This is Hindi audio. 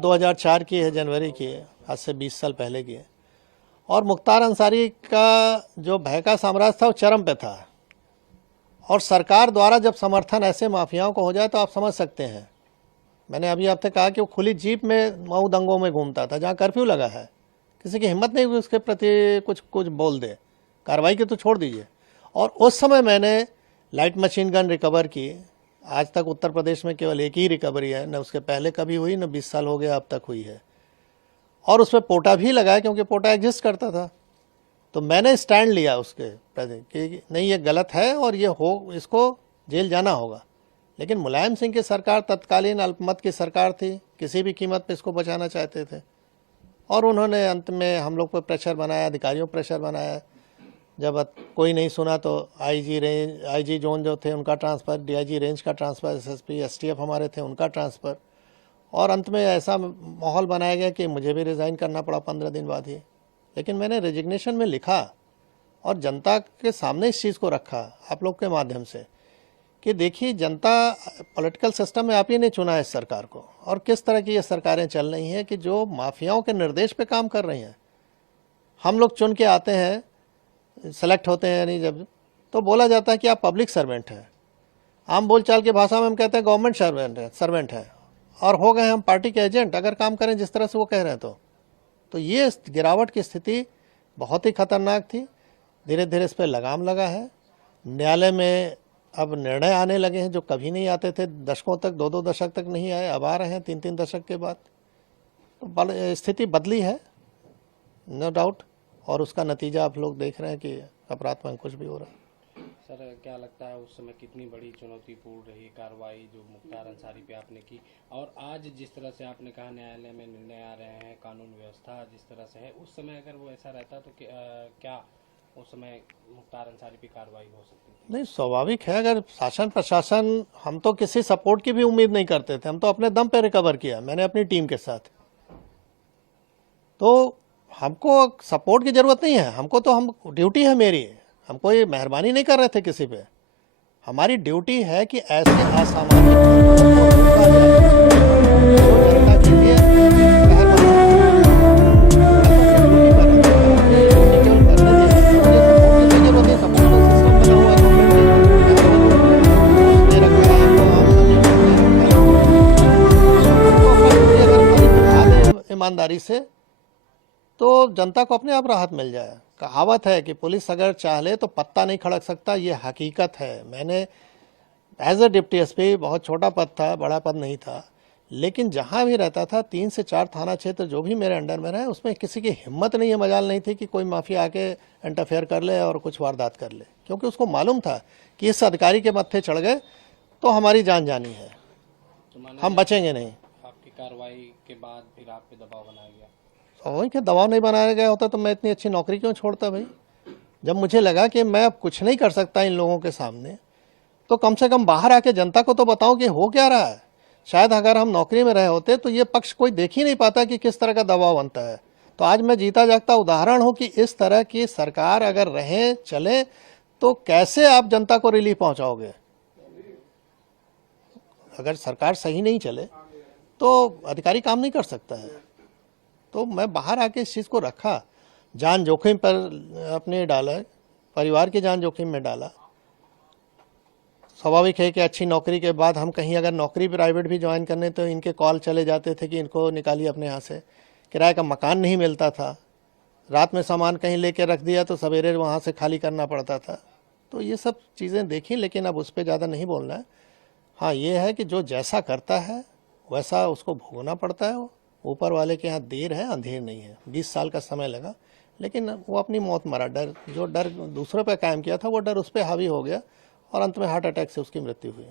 2004 की है, जनवरी की है, आज से 20 साल पहले की है। और मुख्तार अंसारी का जो भय का साम्राज्य था वो चरम पे था, और सरकार द्वारा जब समर्थन ऐसे माफियाओं को हो जाए तो आप समझ सकते हैं। मैंने अभी आपसे कहा कि वो खुली जीप में मऊ दंगों में घूमता था, जहाँ कर्फ्यू लगा है, किसी की हिम्मत नहीं हुई उसके प्रति कुछ बोल दे, कार्रवाई की तो छोड़ दीजिए। और उस समय मैंने लाइट मशीन गन रिकवर की। आज तक उत्तर प्रदेश में केवल एक ही रिकवरी है, न उसके पहले कभी हुई, न 20 साल हो गया अब तक हुई है। और उसमें पोटा भी लगाया, क्योंकि पोटा एग्जिस्ट करता था। तो मैंने स्टैंड लिया उसके प्रति कि नहीं, ये गलत है और ये हो, इसको जेल जाना होगा। लेकिन मुलायम सिंह की सरकार तत्कालीन अल्पमत की सरकार थी, किसी भी कीमत पे इसको बचाना चाहते थे, और उन्होंने अंत में हम लोग पर प्रेशर बनाया, अधिकारियों पर प्रेशर बनाया। जब कोई नहीं सुना तो आईजी जोन जो थे उनका ट्रांसफ़र, डीआईजी रेंज का ट्रांसफ़र, एसएसपी एसटीएफ हमारे थे उनका ट्रांसफ़र, और अंत में ऐसा माहौल बनाया गया कि मुझे भी रिज़ाइन करना पड़ा 15 दिन बाद ही। लेकिन मैंने रेजिग्नेशन में लिखा और जनता के सामने इस चीज़ को रखा आप लोग के माध्यम से कि देखिए, जनता पॉलिटिकल सिस्टम में आप ही ने चुना है इस सरकार को, और किस तरह की ये सरकारें चल रही हैं कि जो माफियाओं के निर्देश पे काम कर रही हैं। हम लोग चुन के आते हैं, सेलेक्ट होते हैं, यानी जब तो बोला जाता है कि आप पब्लिक सर्वेंट हैं। आम बोलचाल की भाषा में हम कहते हैं गवर्नमेंट सर्वेंट है, और हो गए हम पार्टी के एजेंट अगर काम करें जिस तरह से वो कह रहे हैं। तो ये गिरावट की स्थिति बहुत ही खतरनाक थी। धीरे धीरे इस पर लगाम लगा है। न्यायालय में अब निर्णय आने लगे हैं जो कभी नहीं आते थे, दशकों तक, 2-2 दशक तक नहीं आए, अब आ रहे हैं 3-3 दशक के बाद। तो स्थिति बदली है, नो डाउट, और उसका नतीजा आप लोग देख रहे हैं कि अपराध में कुछ भी हो रहा है। सर, क्या लगता है उस समय कितनी बड़ी चुनौतीपूर्ण रही कार्रवाई जो मुख्तार अंसारी पे आपने की, और आज जिस तरह से आपने कहा न्यायालय में निर्णय आ रहे हैं, कानून व्यवस्था जिस तरह से है, उस समय अगर वो ऐसा रहता तो क्या उस समय मुख्तार अंसारी पे कार्रवाई हो सकती थी? नहीं, स्वाभाविक है। अगर शासन प्रशासन, हम तो किसी सपोर्ट की भी उम्मीद नहीं करते थे, हम तो अपने दम पे रिकवर किया, मैंने अपनी टीम के साथ। तो हमको सपोर्ट की जरूरत नहीं है, हमको तो, हम ड्यूटी है मेरी, हम कोई मेहरबानी नहीं कर रहे थे किसी पे। हमारी ड्यूटी है कि ऐसे असामाजिक ईमानदारी से, तो जनता को अपने आप राहत मिल जाए। कहावत है कि पुलिस अगर चाहे तो पत्ता नहीं खड़क सकता, ये हकीकत है। मैंने एज ए डिप्टी एसपी, बहुत छोटा पद था, बड़ा पद नहीं था, लेकिन जहाँ भी रहता था 3 से 4 थाना क्षेत्र जो भी मेरे अंडर में रहे, उसमें किसी की हिम्मत नहीं है, मजाल नहीं थी कि कोई माफिया आके इंटरफेयर कर ले और कुछ वारदात कर ले, क्योंकि उसको मालूम था कि इस अधिकारी के मत्थे चढ़ गए तो हमारी जान जानी है, हम बचेंगे नहीं। आपकी कार्रवाई के बाद फिर आप पे दबाव बनाया गया? स्वाभाविक है, दबाव नहीं बनाया गया होता तो मैं इतनी अच्छी नौकरी क्यों छोड़ता भाई। जब मुझे लगा कि मैं अब कुछ नहीं कर सकता इन लोगों के सामने, तो कम से कम बाहर आके जनता को तो बताऊं कि हो क्या रहा है। शायद अगर हम नौकरी में रहे होते तो ये पक्ष कोई देख ही नहीं पाता कि किस तरह का दबाव बनता है। तो आज मैं जीता जागता उदाहरण हूं कि इस तरह की सरकार अगर रहे, चले, तो कैसे आप जनता को रिलीफ पहुंचाओगे। अगर सरकार सही नहीं चले तो अधिकारी काम नहीं कर सकता है। तो मैं बाहर आके इस चीज़ को रखा, जान जोखिम पर अपने डाला, परिवार की जान जोखिम में डाला। स्वाभाविक है कि अच्छी नौकरी के बाद हम कहीं अगर नौकरी प्राइवेट भी ज्वाइन करने तो इनके कॉल चले जाते थे कि इनको निकालिए अपने यहाँ से। किराए का मकान नहीं मिलता था, रात में सामान कहीं लेके रख दिया तो सवेरे वहाँ से खाली करना पड़ता था। तो ये सब चीज़ें देखी, लेकिन अब उस पर ज़्यादा नहीं बोलना है। हाँ, ये है कि जो जैसा करता है वैसा उसको भोगना पड़ता है। ऊपर वाले के यहाँ देर है, अंधेर नहीं है। 20 साल का समय लगा, लेकिन वो अपनी मौत मरा। जो डर दूसरों पे कायम किया था वो डर उस पर हावी हो गया, और अंत में हार्ट अटैक से उसकी मृत्यु हुई।